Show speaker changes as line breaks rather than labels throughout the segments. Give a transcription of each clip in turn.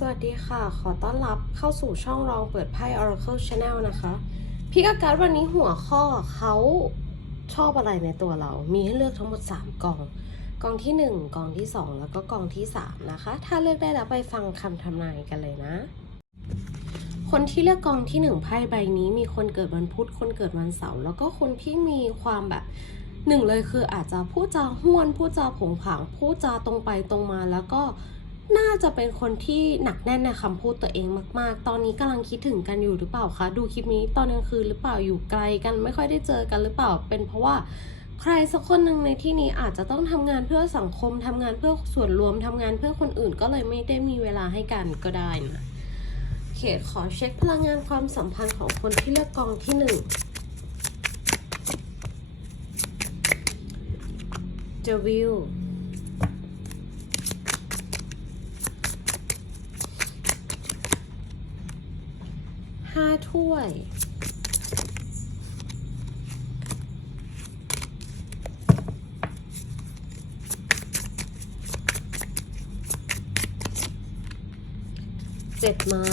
สวัสดีค่ะ ขอต้อนรับเข้าสู่ช่องรองเปิดไพ่ Oracle Channel นะคะพี่กาการวันนี้หัวข้อเขาชอบอะไรในตัวเรา มีให้เลือกทั้งหมด 3กองกองที่ 1กองที่ 2 แล้วก็กองที่ 3 นะคะ ถ้าเลือกได้แล้วไปฟังคำทำนายกันเลยนะ คนที่เลือกกองที่ 1 ไพ่ใบนี้มีคนเกิดวันพุธ คนเกิดวันเสาร์ แล้วก็คนที่มีความแบบหนึ่งเลยคืออาจจะพูดจาห้วน พูดจาผงผาง พูดจาตรงไปตรงมาแล้วก็ น่าจะเป็นคนที่หนักแน่นในคำพูดตัวเองมาก ๆ ตอนนี้กำลังคิดถึงกันอยู่หรือเปล่าคะ ดูคลิปนี้ตอนกลางคืนหรือเปล่า อยู่ไกลกันไม่ค่อยได้เจอกันหรือเปล่า เป็นเพราะว่าใครสักคนหนึ่งในที่นี้อาจจะต้องทำงานเพื่อสังคมทำงานเพื่อส่วนรวมทำงานเพื่อคนอื่นก็เลยไม่ได้มีเวลาให้กันก็ได้นะโอเคขอเช็คพลังงานความสัมพันธ์ของคนที่เลือกกองที่หนึ่ง The View ถ้วย เจ็ดไม้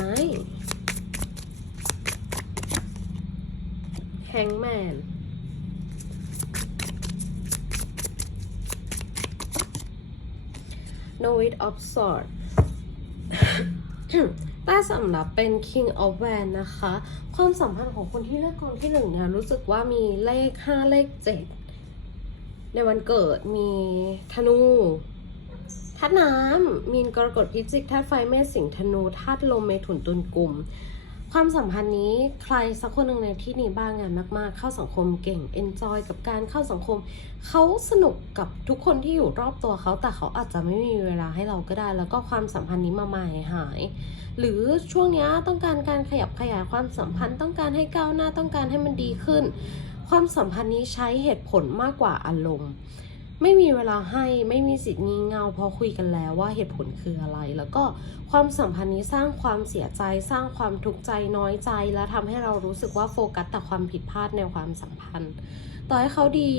แฮงแมน No it of Swords แต่สำหรับเป็น King of w a n นะคะ ความสัมพันธ์ของคนที่เลือกกองที่หนึ่งเนี่ยรู้สึกว่ามีเลข 5 เลข 7 ในวันเกิดมีธนูธาตุน้ำมีนกรกฎพิจิกธาตุไฟเมษสิงห์ธนูธาตุลมเมถุนตุลกลุ่ม ความสัมพันธ์นี้ใครสักคนหนึ่งในที่นี้บ้างงานมาก ๆ เข้าสังคมเก่ง enjoy กับการเข้าสังคม เขาสนุกกับทุกคนที่อยู่รอบตัวเขาแต่เขาอาจจะไม่มีเวลาให้เราก็ได้ แล้วก็ความสัมพันธ์นี้มาหมายหาย หรือช่วงเนี้ยต้องการการขยับขยายความสัมพันธ์ต้องการให้ก้าวหน้าต้องการให้มันดีขึ้น ความสัมพันธ์นี้ใช้เหตุผลมากกว่าอารมณ์ ไม่มีเวลาให้ไม่มีสิทธิ์งี่เงาเพราะคุยกันแล้วว่าเหตุผลคืออะไร แล้วก็ความสัมพันธ์นี้สร้างความเสียใจ สร้างความทุกข์ใจน้อยใจ และทำให้เรารู้สึกว่าโฟกัสแต่ความผิดพลาดในความสัมพันธ์ ต่อให้เขาดี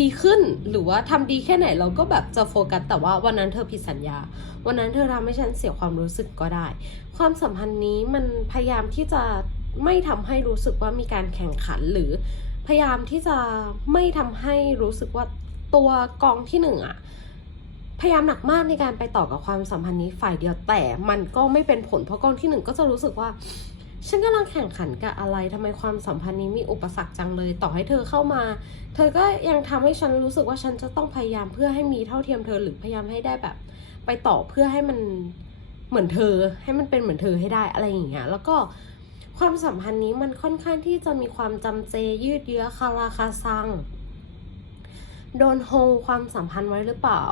ดีขึ้นหรือว่าทำดีแค่ไหนเราก็แบบจะโฟกัสแต่ว่าวันนั้นเธอผิดสัญญา วันนั้นเธอทำให้ฉันเสียความรู้สึกก็ได้ ความสัมพันธ์นี้มันพยายามที่จะไม่ทำให้รู้สึกว่ามีการแข่งขันหรือพยายามที่จะไม่ทำให้รู้สึกว่า ตัวกองที่หนึ่งอะพยายามหนักมากในการไปต่อกับความสัมพันธ์นี้ฝ่ายเดียวแต่มันก็ไม่เป็นผลเพราะกองที่หนึ่งก็จะรู้สึกว่า ฉันกำลังแข่งขันกับอะไรทำไมความสัมพันธ์นี้มีอุปสรรคจังเลย ต่อให้เธอเข้ามา เธอก็ยังทำให้ฉันรู้สึกว่าฉันจะต้องพยายามเพื่อให้มีเท่าเทียมเธอหรือพยายามให้ได้แบบ ไปต่อเพื่อให้มันเหมือนเธอ ให้มันเป็นเหมือนเธอให้ได้อะไรอย่างเงี้ยแล้วก็ความสัมพันธ์นี้มันค่อนข้างที่จะมีความจำเจยืดเยื้อคาราคาซัง โดนโฮลความสัมพันธ์ไว้หรือเปล่า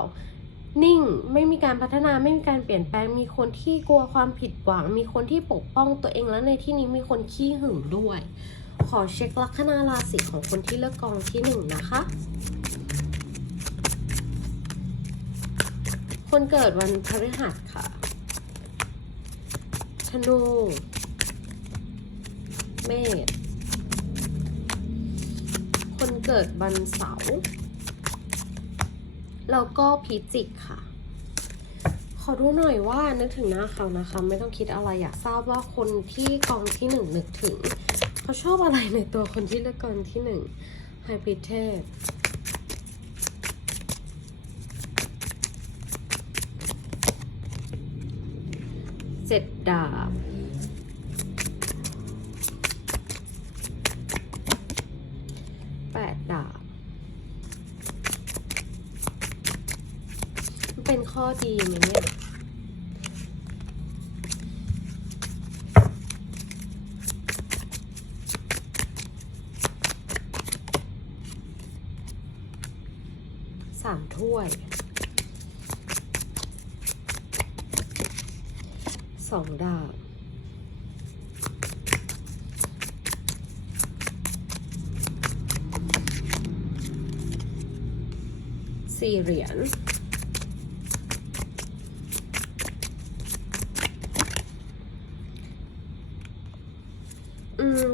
นิ่งไม่มีการพัฒนาไม่มีการเปลี่ยนแปลง มีคนที่กลัวความผิดหวัง มีคนที่ปกป้องตัวเองแล้วในที่นี้มีคนขี้หึงด้วย ขอเช็คลัคนาราศีของคนที่เลือกกองที่หนึ่งนะคะ คนเกิดวันพฤหัสค่ะธนูเมษคนเกิดวันเสาร์ แล้วก็พิจิกค่ะ ขอดูหน่อยว่านึกถึงหน้าเขานะคะ ไม่ต้องคิดอะไรอยากทราบว่าคนที่กองที่หนึ่งนึกถึง เขาชอบอะไรในตัวคนที่เลือกกองที่หนึ่งไฮบริดเทพเจ็ดดาบ แปดดาบ มันเป็น ข้อดีไหมเนี่ยสามถ้วย สองดาบสี่เหรียญ อืม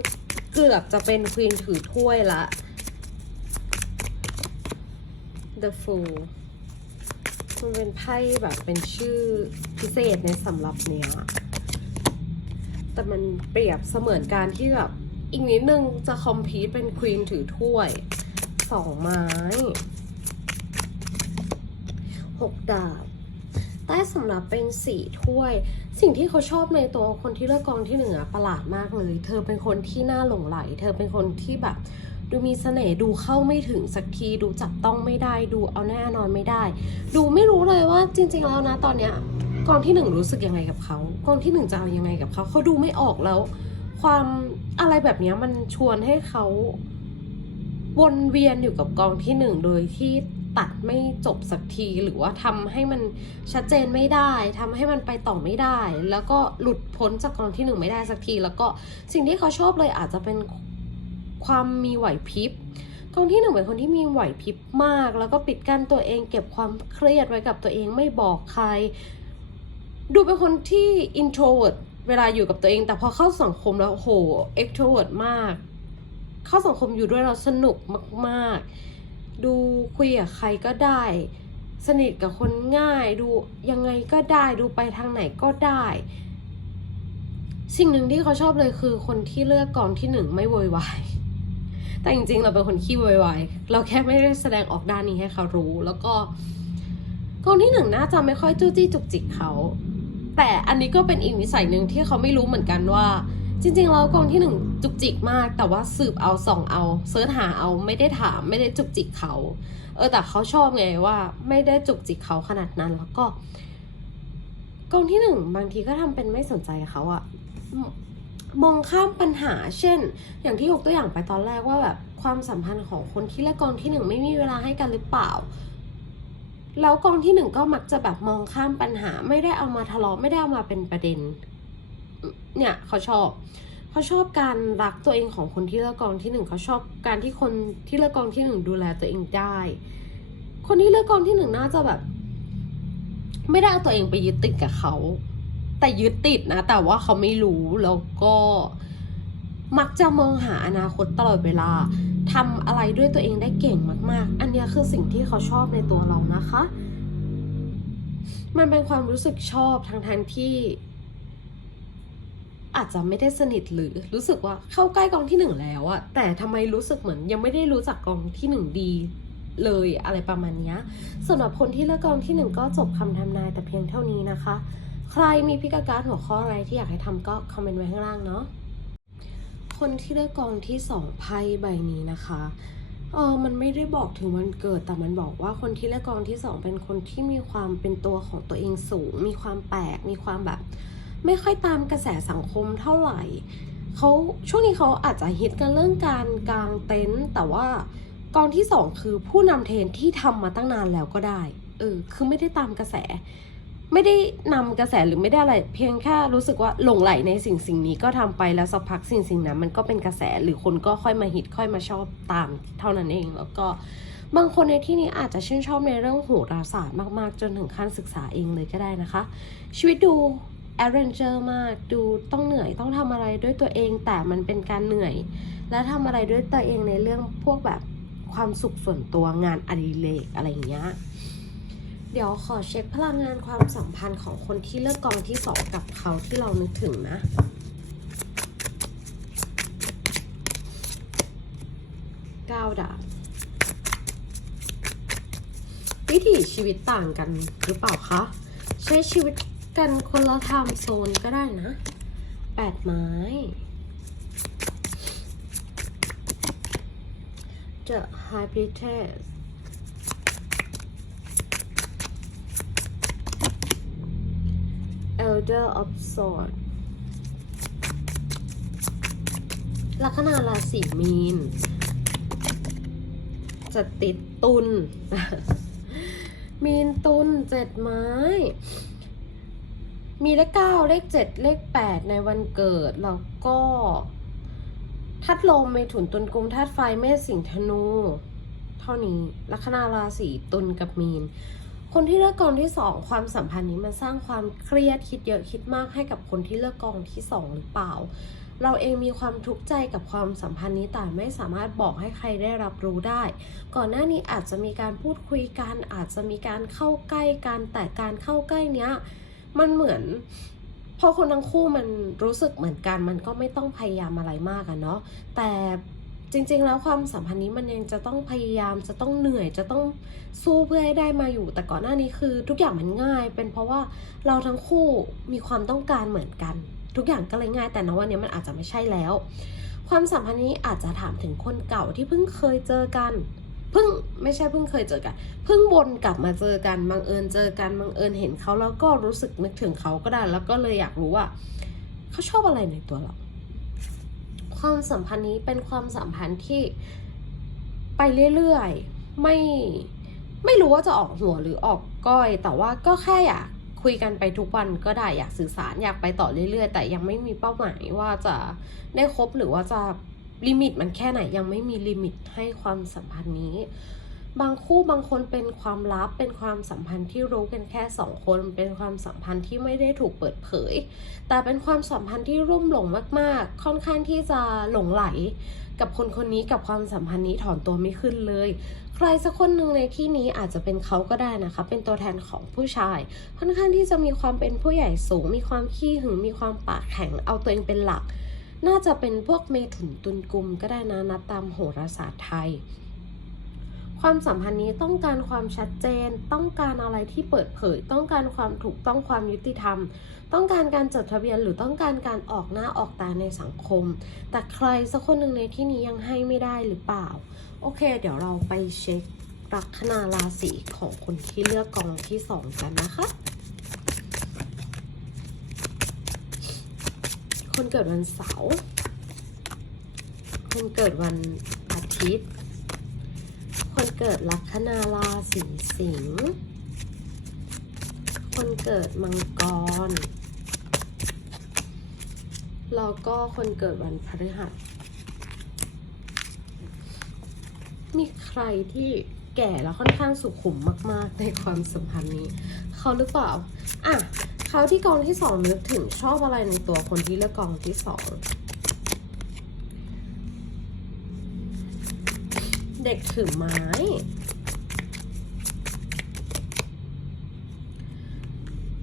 เกือบจะเป็นควีนถือถ้วยละ The Fool มันเป็นไพ่แบบเป็นชื่อพิเศษในสำหรับเนี้ย แต่มันเปรียบเสมือนการที่แบบอีกนิดนึงจะคอมพีทเป็นควีนถือถ้วยสองไม้หกดาบ ใต้สำรับเป็นสี่ถ้วย สิ่งที่เขาชอบในตัวคนที่เลือกกองที่หนึ่งอะประหลาดมากเลย เธอเป็นคนที่น่าหลงไหล เธอเป็นคนที่แบบ ดูมีเสน่ห์ดูเข้าไม่ถึงสักทีดูจับต้องไม่ได้ ดูเอาแน่นอนไม่ได้ ดูไม่รู้เลยว่าจริง ๆ แล้วนะตอนเนี้ยกองที่หนึ่งรู้สึกยังไงกับเขากองที่หนึ่งจะเอายังไงกับเขาเขาดูไม่ออกแล้ว ความอะไรแบบเนี้ยมันชวนให้เขาวนเวียนอยู่กับกองที่หนึ่งโดยที่ ตัดไม่จบสักที หรือว่าทำให้มันชัดเจนไม่ได้ทำให้มันไปต่อไม่ได้ แล้วก็หลุดพ้นจากกองที่หนึ่งไม่ได้สักที แล้วก็สิ่งที่เขาชอบเลยอาจจะเป็นความมีไหวพริบกองที่หนึ่งเป็นคนที่มีไหวพริบมาก แล้วก็ปิดกั้นตัวเอง เก็บความเครียดไว้กับตัวเองไม่บอกใคร ดูเป็นคนที่ introvert เวลาอยู่กับตัวเอง แต่พอเข้าสังคมแล้วโห extrovert มาก เข้าสังคมอยู่ด้วยเราสนุกมาก ๆ ดูคุยกับใครก็ได้ สนิทกับคนง่ายดูยังไงก็ได้ดูไปทางไหนก็ได้ สิ่งหนึ่งที่เขาชอบเลยคือคนที่เลือกกองที่หนึ่งไม่โวยวายแต่จริงๆ เราเป็นคนขี้โวยวายเราแค่ไม่ได้แสดงออกด้านนี้ให้เขารู้ แล้วก็กองที่หนึ่งน่าจะไม่ค่อยจู้จี้จุกจิกเขา แต่อันนี้ก็เป็นอีกนิสัยหนึ่งที่เขาไม่รู้เหมือนกันว่า จริงๆแล้วกองที่หนึ่งจุกจิกมาก แต่ว่าสืบเอาส่องเอาเสิร์ชหาเอาไม่ได้ถามไม่ได้จุกจิกเขา เออแต่เขาชอบไงว่า ไม่ได้จุกจิกเขาขนาดนั้นแล้วก็กองที่หนึ่งบางทีก็ทำเป็นไม่สนใจเขาอะมองข้ามปัญหา เช่น อย่างที่ยกตัวอย่างไปตอนแรกว่าแบบความสัมพันธ์ของคนที่เลือกกองที่หนึ่งไม่มีเวลาให้กันหรือเปล่า แล้วกองที่หนึ่งก็มักจะแบบมองข้ามปัญหา ไม่ได้เอามาทะเลาะไม่ได้เอามาเป็นประเด็น เนี่ยเขาชอบเขาชอบการรักตัวเองของคนที่เลือกกองที่หนึ่งเขาชอบการที่คนที่เลือกกองที่หนึ่งดูแลตัวเองได้ คนที่เลือกกองที่หนึ่งน่าจะแบบ ไม่ได้เอาตัวเองไปยึดติดกับเขา แต่ยึดติดนะ แต่ว่าเขาไม่รู้แล้วก็มักจะมองหาอนาคตตลอดเวลาทำอะไรด้วยตัวเองได้เก่งมาก ๆ อันนี้คือสิ่งที่เขาชอบในตัวเรานะคะ มันเป็นความรู้สึกชอบทั้งทที่ อาจจะไม่ได้สนิทหรือรู้สึกว่าเข้าใกล้กองที่หนึ่งแล้วอะแต่ทำไมรู้สึกเหมือนยังไม่ได้รู้จักกองที่หนึ่งดีเลยอะไรประมาณเนี้ยสำหรับคนที่เลือกกองที่หนึ่งก็จบคำทำนายแต่เพียงเท่านี้นะคะ ใครมีพิกาการดหัวข้ออะไรที่อยากให้ทำก็คอมเมนต์ไว้ข้างล่างเนาะคนที่เลือกกองที่สองไพ่ใบนี้นะคะเออมันไม่ได้บอกถึงวันเกิดแต่มันบอกว่าคนที่เลือกกองที่สองเป็นคนที่มีความเป็นตัวของตัวเองสูง มีความแปลกมีความแบบ ไม่ค่อยตามกระแสสังคมเท่าไหร่เขาช่วงนี้เขาอาจจะฮิตกันเรื่องการกางเต็นท์แต่ว่ากองที่สองคือผู้นำเทรนที่ทำมาตั้งนานแล้วก็ได้เออคือไม่ได้ตามกระแส ไม่ได้นำกระแสหรือไม่ได้อะไร เพียงแค่รู้สึกว่าหลงไหลในสิ่งสิ่งนี้ก็ทำไปแล้วสักพักสิ่งสิ่งนั้นมันก็เป็นกระแสหรือคนก็ค่อยมาฮิตค่อยมาชอบตามเท่านั้นเองแล้วก็บางคนในที่นี้อาจจะชื่นชอบในเรื่องโหราศาสตร์มากๆ จนถึงขั้นศึกษาเองเลยก็ได้นะคะ ชีวิตดู แอดเวนเจอร์มากดูต้องเหนื่อยต้องทำอะไรด้วยตัวเองแต่มันเป็นการเหนื่อย และทำอะไรด้วยตัวเองในเรื่องพวกแบบความสุขส่วนตัวงานอดิเรกอะไรอย่างเงี้ยเดี๋ยวขอเช็คพลังงานความสัมพันธ์ของคนที่เลือกกองที่สองกับเขาที่เรานึกถึงนะเก้าดาบวิถีชีวิตต่างกันหรือเปล่าคะ ใช้ชีวิต กันคนละไทม์โซนก็ได้นะแปดไม้ The Hybridess Elder of Sword ลัคนาราศีมีน จะติดตุน มีนตุนเจ็ดไม้ มีเลขเก้าเลขเจ็ดเลขแปดในวันเกิด แล้วก็ทัดลมเมถุนตุลกุมทัดไฟเมษสิงธนู เท่านี้ลัคนาราศีตุลกับมีน คนที่เลือกกองที่สองความสัมพันธ์นี้มันสร้างความเครียดคิดเยอะคิดมากให้กับคนที่เลือกกองที่สองหรือเปล่า เราเองมีความทุกข์ใจกับความสัมพันธ์นี้แต่ไม่สามารถบอกให้ใครได้รับรู้ได้ ก่อนหน้านี้อาจจะมีการพูดคุยกันอาจจะมีการเข้าใกล้กันแต่การเข้าใกล้เนี้ย มันเหมือนพอคนทั้งคู่มันรู้สึกเหมือนกันมันก็ไม่ต้องพยายามอะไรมากอะเนาะแต่จริง ๆ แล้วความสัมพันธ์นี้มันยังจะต้องพยายามจะต้องเหนื่อยจะต้องสู้เพื่อให้ได้มาอยู่ แต่ก่อนหน้านี้คือทุกอย่างมันง่าย เป็นเพราะว่าเราทั้งคู่มีความต้องการเหมือนกัน ทุกอย่างก็เลยง่ายแต่ณวันนี้มันอาจจะไม่ใช่แล้ว ความสัมพันธ์นี้อาจจะถามถึงคนเก่าที่เพิ่งเคยเจอกัน พิ่งไม่ใช่เพิ่งเคยเจอกัน เพิ่งวนกลับมาเจอกันบังเอิญเจอกันบังเอิญเห็นเขาแล้วก็รู้สึกนึกถึงเขาก็ได้ แล้วก็เลยอยากรู้ว่าเขาชอบอะไรในตัวเรา ความสัมพันธ์นี้เป็นความสัมพันธ์ที่ไปเรื่อยๆไม่ไม่รู้ว่าจะออกหัวหรือออกก้อย แต่ว่าก็แค่อยากคุยกันไปทุกวันก็ได้อยากสื่อสารอยากไปต่อเรื่อยๆ แต่ยังไม่มีเป้าหมายว่าจะได้คบหรือว่าจะ ลิมิตมันแค่ไหนยังไม่มีลิมิตให้ความสัมพันธ์นี้ บางคู่บางคนเป็นความลับเป็นความสัมพันธ์ที่รู้กันแค่สองคน เป็นความสัมพันธ์ที่ไม่ได้ถูกเปิดเผย แต่เป็นความสัมพันธ์ที่รุ่มหลงมากๆ ค่อนข้างที่จะหลงไหล กับคนคนนี้กับความสัมพันธ์นี้ถอนตัวไม่ขึ้นเลย ใครสักคนหนึ่งในที่นี้อาจจะเป็นเขาก็ได้นะคะ เป็นตัวแทนของผู้ชาย ค่อนข้างที่จะมีความเป็นผู้ใหญ่สูง มีความขี้หึงมีความปากแข็งเอาตัวเองเป็นหลัก น่าจะเป็นพวกเมถุนตุลกุมก็ได้นะนับตามโหราศาสตร์ไทย ความสัมพันธ์นี้ต้องการความชัดเจน ต้องการอะไรที่เปิดเผย ต้องการความถูกต้องความยุติธรรม ต้องการการจดทะเบียนหรือต้องการการออกหน้าออกตาในสังคม แต่ใครสักคนหนึ่งในที่นี้ยังให้ไม่ได้หรือเปล่า โอเค เดี๋ยวเราไปเช็คลัคนาราศีของคนที่เลือกกองที่สองกันนะคะ คนเกิดวันเสาร์คนเกิดวันอาทิตย์ คนเกิดลัคนาราศีสิงห์คนเกิดมังกรแล้วก็คนเกิดวันพฤหัส มีใครที่แก่แล้วค่อนข้างสุขุมมาก ๆ ในความสัมพันธ์นี้ เขาหรือเปล่า อะ เขาที่กองที่สองนึกถึงชอบอะไรในตัวคนที่เลือกกองที่สองเด็กถือไม้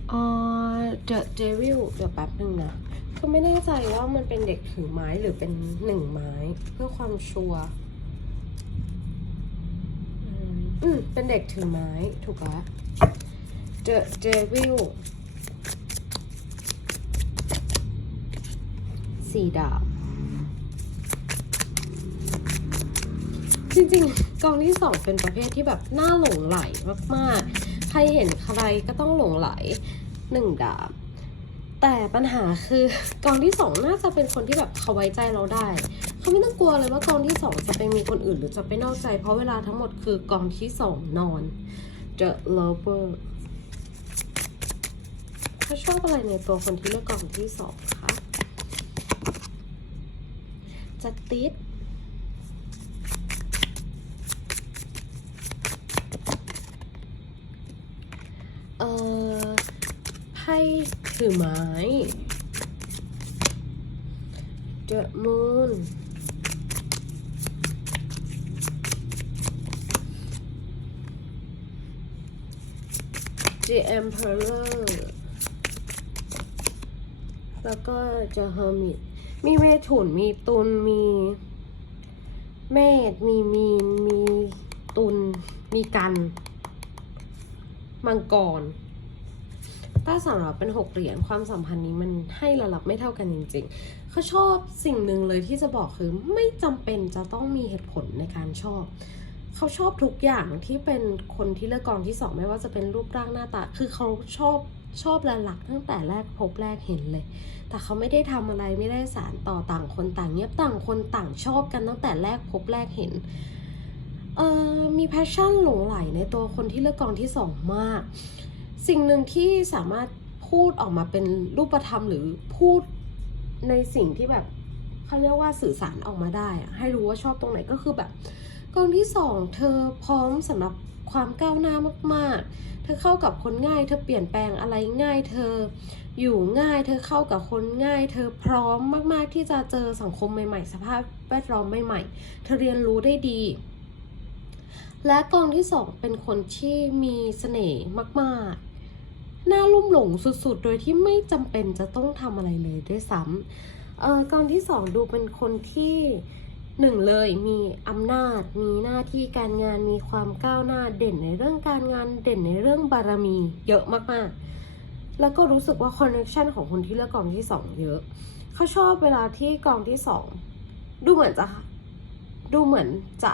เอ่อ The Devil เดี๋ยวแป๊บหนึ่งนะ คือไม่แน่ใจว่ามันเป็นเด็กถือไม้หรือเป็นหนึ่งไม้ เพื่อความชัวร์ อืมอืมเป็นเด็กถือไม้ ถูกแล้ว The Devil สี่ดาบ จริงๆ กองที่สองเป็นประเภทที่แบบน่าหลงไหลมากๆ ใครเห็นใครก็ต้องหลงไหลหนึ่งดาบ แต่ปัญหาคือกองที่สองน่าจะเป็นคนที่แบบเขาไว้ใจเราได้ เขาไม่ต้องกลัวเลยว่ากองที่สองจะไปมีคนอื่นหรือจะไปนอกใจ เพราะเวลาทั้งหมดคือกองที่สองนอน The Lover เขาชอบอะไรในตัวคนที่เลือกกองที่สองคะ จะติดเอ่อไพ่ถือไม้ The Moon The Emperor แล้วก็ The Hermit มี มีเมถุน มีตุลมีเมษมีมีน มีตุลมีกัน มังกรถ้าสำหรับเป็นหกเหรียญความสัมพันธ์นี้มันให้ระลับไม่เท่ากันจริงๆเขาชอบสิ่งหนึ่งเลยที่จะบอกคือไม่จำเป็นจะต้องมีเหตุผลในการชอบ เขาชอบทุกอย่างที่เป็นคนที่เลือกกองที่สองไม่ว่าจะเป็นรูปร่างหน้าตา คือเขาชอบชอบและรักตั้งแต่แรกพบแรกเห็นเลย แต่เขาไม่ได้ทำอะไรไม่ได้สารต่อต่างคนต่างเงียบต่างคนต่างชอบกันตั้งแต่แรกพบแรกเห็นเอ่อมีแพชชั่นหลงไหลในตัวคนที่เลือกกองที่สองมาก สิ่งหนึ่งที่สามารถพูดออกมาเป็นรูปธรรมหรือพูดในสิ่งที่แบบเขาเรียกว่าสื่อสารออกมาได้ ให้รู้ว่าชอบตรงไหนก็คือแบบกองที่สองเธอพร้อมสำหรับความก้าวหน้ามากๆ เธอเข้ากับคนง่าย เธอเปลี่ยนแปลงอะไรง่าย เธออยู่ง่าย เธอเข้ากับคนง่าย เธอพร้อมมาก ๆ ที่จะเจอสังคมใหม่ ๆ สภาพแวดล้อมใหม่ ๆ เธอเรียนรู้ได้ดี และกองที่สองเป็นคนที่มีเสน่ห์มาก ๆน่าลุ่มหลงสุดๆ โดยที่ไม่จำเป็นจะต้องทำอะไรเลยด้วยซ้ำเออกองที่สองดูเป็นคนที่ หนึ่งเลยมีอำนาจ มีหน้าที่การงานมีความก้าวหน้าเด่นในเรื่องการงานเด่นในเรื่องบารมีเยอะมากๆ แล้วก็รู้สึกว่าคอนเนคชันของคนที่เลือกกองที่สองเยอะเขาชอบเวลาที่กองที่สองดูเหมือนจะดูเหมือนจะ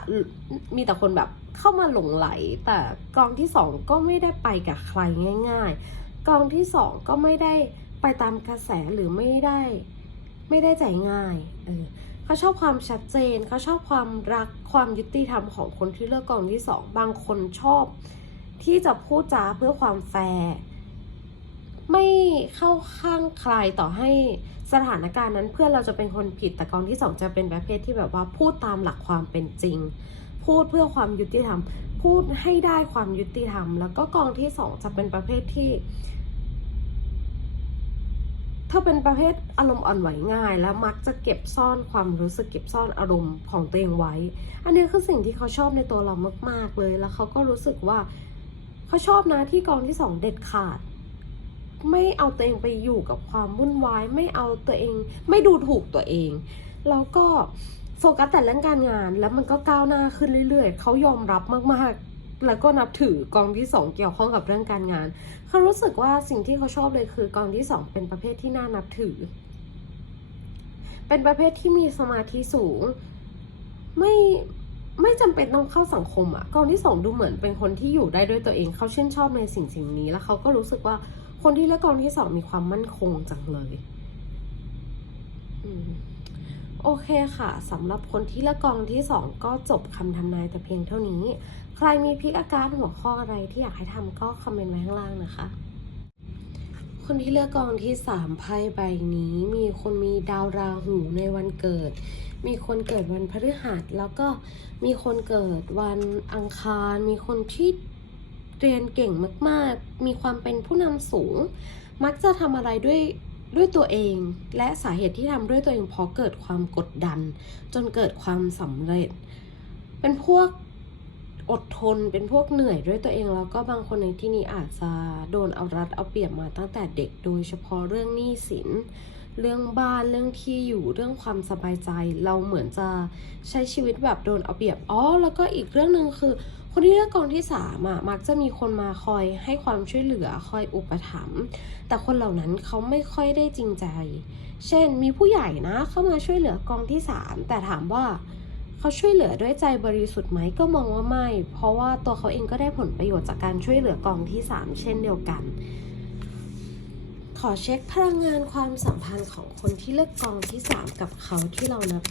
มีแต่คนแบบเข้ามาหลงไหล แต่กองที่สองก็ไม่ได้ไปกับใครง่าย ๆ กองที่สองก็ไม่ได้ไปตามกระแสหรือไม่ได้ ไม่ได้ใจง่ายเออ เขาชอบความชัดเจน เขาชอบความรักความยุติธรรมของคนที่เลือกกองที่สองบางคนชอบ ที่จะพูดจาเพื่อความแฟร์ไม่เข้าข้างใครต่อให้สถานการณ์นั้นเพื่อนเราจะเป็นคนผิดแต่กองที่สองจะเป็นประเภทที่แบบว่าพูดตามหลักความเป็นจริง พูดเพื่อความยุติธรรม พูดให้ได้ความยุติธรรม แล้วก็กองที่สองจะเป็นประเภทที่ เธอเป็นประเภทอารมณ์อ่อนไหวง่าย และมักจะเก็บซ่อนความรู้สึกเก็บซ่อนอารมณ์ของตัวเองไว้ อันนี้คือสิ่งที่เขาชอบในตัวเรามาก ๆ เลย แล้วเขาก็รู้สึกว่าเขาชอบนะที่กองที่สองเด็ดขาด ไม่เอาตัวเองไปอยู่กับความวุ่นวาย ไม่เอาตัวเอง ไม่ดูถูกตัวเอง แล้วก็โฟกัสแต่เรื่องการงาน แล้วมันก็ก้าวหน้าขึ้นเรื่อย ๆ เขายอมรับมาก ๆ แล้วก็นับถือกองที่สองเกี่ยวข้องกับเรื่องการงาน เขารู้สึกว่าสิ่งที่เขาชอบเลยคือกองที่สองเป็นประเภทที่น่านับถือ เป็นประเภทที่มีสมาธิสูง ไม่ไม่จำเป็นต้องเข้าสังคมอะกองที่สองดูเหมือนเป็นคนที่อยู่ได้ด้วยตัวเองเขาชื่นชอบในสิ่งสิ่งนี้ แล้วเขาก็รู้สึกว่าคนที่เลือกกองที่สองมีความมั่นคงจังเลย อืม โอเคค่ะสำหรับคนที่เลือกกองที่สองก็จบคำทำนายแต่เพียงเท่านี้ ใครมีพิกอาการหัวข้ออะไรที่อยากให้ทำก็คอมเมนต์ไว้ข้างล่างนะคะ คนที่เลือกกองที่สามไพ่ใบนี้ มีคนมีดาวราหูในวันเกิด มีคนเกิดวันพฤหัส แล้วก็มีคนเกิดวันอังคาร มีคนที่เรียนเก่งมาก ๆ มีความเป็นผู้นำสูง มักจะทำอะไรด้วย ด้วยตัวเองและสาเหตุที่ทำด้วยตัวเองเพราะเกิดความกดดัน จนเกิดความสำเร็จ เป็นพวกอดทนเป็นพวกเหนื่อยด้วยตัวเองแล้วก็บางคนในที่นี้อาจจะโดนเอารัดเอาเปรียบมาตั้งแต่เด็ก โดยเฉพาะเรื่องหนี้สิน เรื่องบ้านเรื่องที่อยู่เรื่องความสบายใจ เราเหมือนจะใช้ชีวิตแบบโดนเอาเปรียบอ๋อแล้วก็อีกเรื่องหนึ่งคือ คนที่เลือกกองที่สามอะมักจะมีคนมาคอยให้ความช่วยเหลือคอยอุปถัมภ์แต่คนเหล่านั้นเขาไม่ค่อยได้จริงใจ เช่น มีผู้ใหญ่นะเข้ามาช่วยเหลือกองที่สามแต่ถามว่าเขาช่วยเหลือด้วยใจบริสุทธิ์ไหมก็มองว่าไม่ เพราะว่าตัวเขาเองก็ได้ผลประโยชน์จากการช่วยเหลือกองที่สามเช่นเดียวกัน ขอเช็คพลังงานความสัมพันธ์ของคนที่เลือกกองที่สามกับเขาที่เรานับ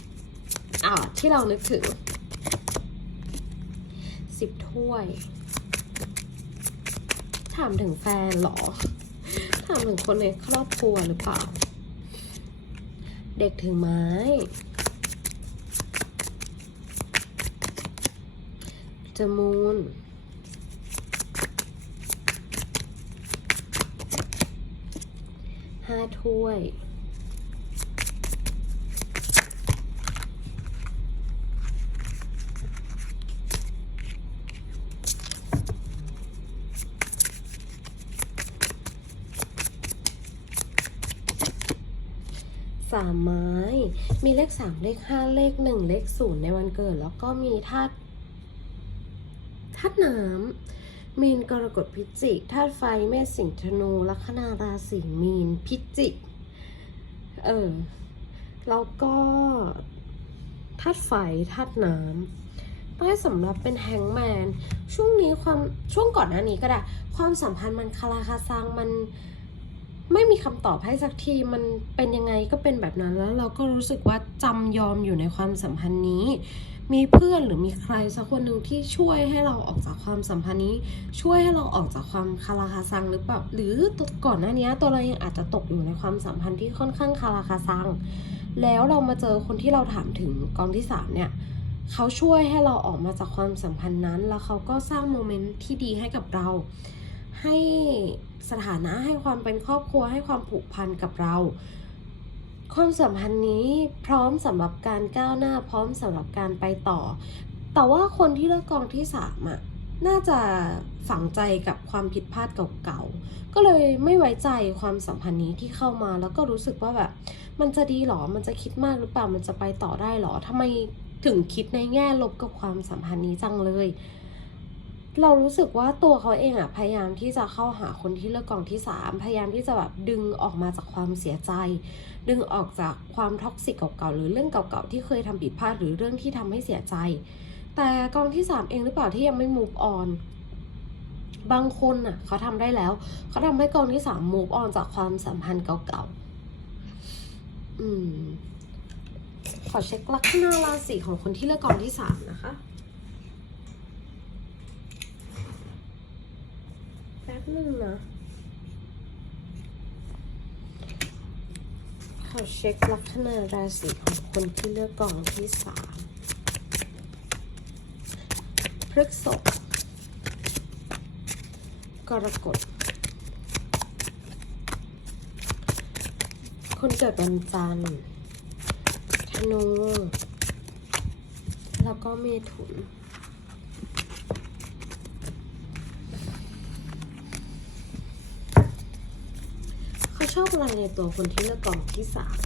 อ่าที่เรานึกถึง สิบถ้วย ถามถึงแฟนหรอ ถามถึงคนในครอบครัวหรือเปล่า เด็กถือไม้ จมูนห้าถ้วย สามไม้ มีเลขสามเลขห้าเลขหนึ่งเลขศูนย์ในวันเกิด แล้วก็มีธาตุธาตุน้ำมีนกรกฎพิจิกธาตุไฟเมษสิงห์ธนูลัคนาราศีมีนพิจิก เออ แล้วก็ธาตุไฟธาตุน้ำป้ายสำหรับเป็นแฮงแมน ช่วงนี้ความช่วงก่อนหน้านี้ก็ได้ ความสัมพันธ์มันคาราคาซังมัน ไม่มีคำตอบให้สักทีมันเป็นยังไงก็เป็นแบบนั้นแล้วเราก็รู้สึกว่าจำยอมอยู่ในความสัมพันธ์นี้ มีเพื่อนหรือมีใครสักคนหนึ่งที่ช่วยให้เราออกจากความสัมพันธ์นี้ ช่วยให้เราออกจากความคาราคาซังหรือเปล่าหรือก่อนหน้านี้ตัวเรายังอาจจะตกอยู่ในความสัมพันธ์ที่ค่อนข้างคาราคาซังแล้วเรามาเจอคนที่เราถามถึงกองที่สามเนี่ยเขาช่วยให้เราออกมาจากความสัมพันธ์นั้น แล้วเขาก็สร้างโมเมนต์ที่ดีให้กับเรา ให้ สถานะให้ความเป็นครอบครัวให้ความผูกพันกับเรา ความสัมพันธ์นี้พร้อมสำหรับการก้าวหน้าพร้อมสำหรับการไปต่อ แต่ว่าคนที่เลือกกองที่สามอะน่าจะฝังใจกับความผิดพลาดเก่าๆ ก็เลยไม่ไว้ใจความสัมพันธ์นี้ที่เข้ามาแล้วก็รู้สึกว่าแบบ มันจะดีหรอ มันจะคิดมากหรือเปล่า มันจะไปต่อได้หรอทำไมถึงคิดในแง่ลบกับความสัมพันธ์นี้จังเลย เรารู้สึกว่าตัวเขาเองอะพยายามที่จะเข้าหาคนที่เลือกกองที่สามพยายามที่จะแบบดึงออกมาจากความเสียใจ ดึงออกจากความท็อกซิกเก่าๆหรือเรื่องเก่าๆที่เคยทำผิดพลาดหรือเรื่องที่ทำให้เสียใจ แต่กองที่สามเองหรือเปล่าที่ยังไม่ move on บางคนน่ะเขาทำได้แล้ว เขาทำให้กองที่สาม move on จากความสัมพันธ์เก่าๆอืมขอเช็คลัคนาราศีของคนที่เลือกกองที่สามนะคะ แป๊บหนึ่งนะขอเช็คลัคนาราศีของคนที่เลือกกล่องที่สามพฤกษภกรกฎ คนเกิดวันจันทร์ ธนู แล้วก็เมถุน เขาชอบอะไรในตัวคนที่เลือกกล่องที่สาม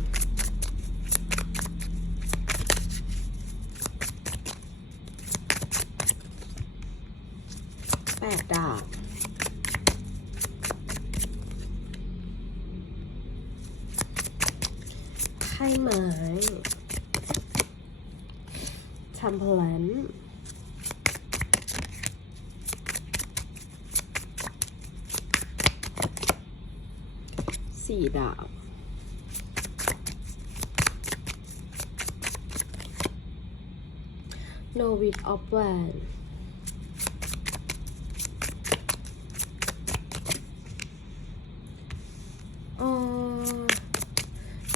แปดดาบ ไพ่ไม้ทัมเพลน สี่ดาบโนวิดออฟแวนอ๋อ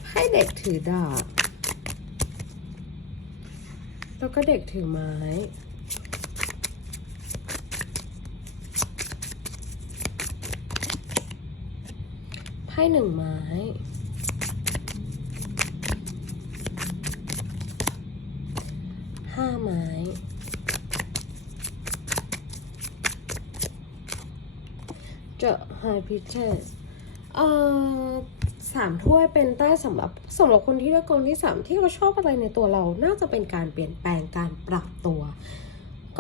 ให้เด็กถือดาบ แล้วก็เด็กถือไม้ ไพ่หนึ่งไม้ห้าไม้เจอไฮพิเทสเอ่อสามถ้วยเป็นใต้สำหรับสำหรับคนที่เลือกกองที่สามที่เขาชอบอะไรในตัวเรา น่าจะเป็นการเปลี่ยนแปลงการปรับตัว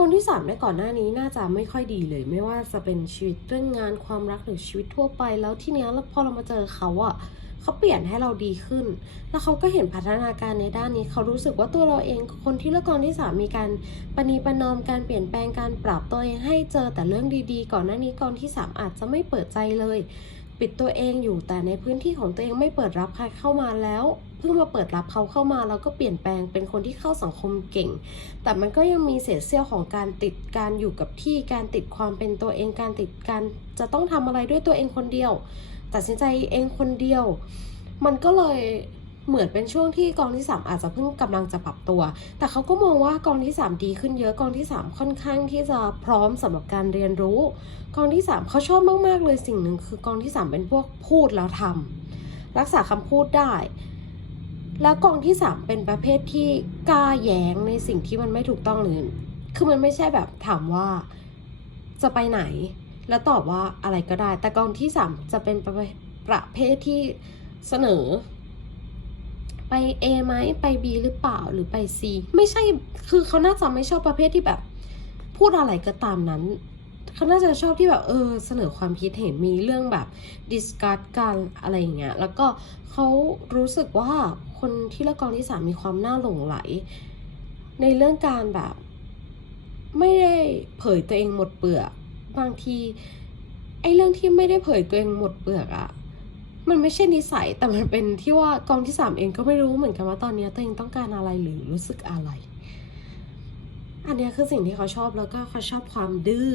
กองที่สามในก่อนหน้านี้น่าจะไม่ค่อยดีเลย ไม่ว่าจะเป็นชีวิตเรื่องงานความรักหรือชีวิตทั่วไป แล้วทีเนี้ยแล้วพอเรามาเจอเขาอะเขาเปลี่ยนให้เราดีขึ้น แล้วเขาก็เห็นพัฒนาการในด้านนี้ เขารู้สึกว่าตัวเราเอง คนที่เลือกกองที่สามมีการปณีประนอมการเปลี่ยนแปลงการปรับตัวเองให้เจอแต่เรื่องดีๆ ก่อนหน้านี้กองที่สามอาจจะไม่เปิดใจเลย ปิดตัวเองอยู่แต่ในพื้นที่ของตัวเองไม่เปิดรับใครเข้ามาแล้ว เพิ่งมาเปิดรับเขาเข้ามาแล้วก็เปลี่ยนแปลงเป็นคนที่เข้าสังคมเก่ง แต่มันก็ยังมีเศษเสี้ยวของการติดการอยู่กับที่การติดความเป็นตัวเองการติดการจะต้องทำอะไรด้วยตัวเองคนเดียวตัดสินใจเองคนเดียว มันก็เลยเหมือนเป็นช่วงที่กองที่ 3 อาจจะเพิ่งกำลังจะปรับตัว แต่เขาก็มองว่ากองที่ 3 ดีขึ้นเยอะ กองที่ 3 ค่อนข้างที่จะพร้อมสำหรับการเรียนรู้ กองที่ 3เขาชอบมาก ๆ เลยสิ่งหนึ่งคือกองที่ 3 เป็นพวกพูดแล้วทำรักษาคำพูดได้ แล้วกองที่ 3 เป็นประเภทที่กล้าแย้งในสิ่งที่มันไม่ถูกต้องหรือคือมันไม่ใช่แบบถามว่าจะไปไหน แล้วตอบว่าอะไรก็ได้ แต่กองที่ 3 จะเป็นประเภทประเภทที่เสนอ ไป A ไหมไป B หรือเปล่าหรือไป C ไม่ใช่คือเขาน่าจะไม่ชอบประเภทที่แบบ พูดอะไรก็ตามนั้น เขาน่าจะชอบที่แบบเออเสนอความคิดเห็นมีเรื่องแบบดิสคัสกันอะไรอย่างเงี้ยแล้วก็เขารู้สึกว่าคนที่ลือกองที่สามมีความน่าหลงไหล ในเรื่องการแบบไม่ได้เผยตัวเองหมดเปลือกบางทีไอ้เรื่องที่ไม่ได้เผยตัวเองหมดเปลือกอะมันไม่ใช่นิสัยแต่มันเป็นที่ว่ากองที่สามเองก็ไม่รู้เหมือนกันว่าตอนนี้ตัวเองต้องการอะไรหรือรู้สึกอะไร อันนี้คือสิ่งที่เขาชอบแล้วก็เขาชอบความดื้อ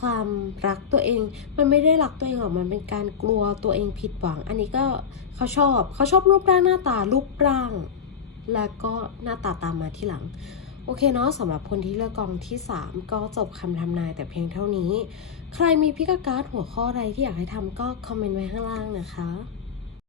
ความรักตัวเอง มันไม่ได้รักตัวเองหรอกมันเป็นการกลัวตัวเองผิดหวัง อันนี้ก็เขาชอบเขาชอบรูปร่างหน้าตารูปร่าง แล้วก็หน้าตาตามมาที่หลัง โอเคเนาะสำหรับคนที่เลือกกองที่ 3 ก็จบคำทำนายแต่เพียงเท่านี้ ใครมีพิกาการ์ดหัวข้ออะไรที่อยากให้ทำก็คอมเมนต์ไว้ข้างล่างนะคะ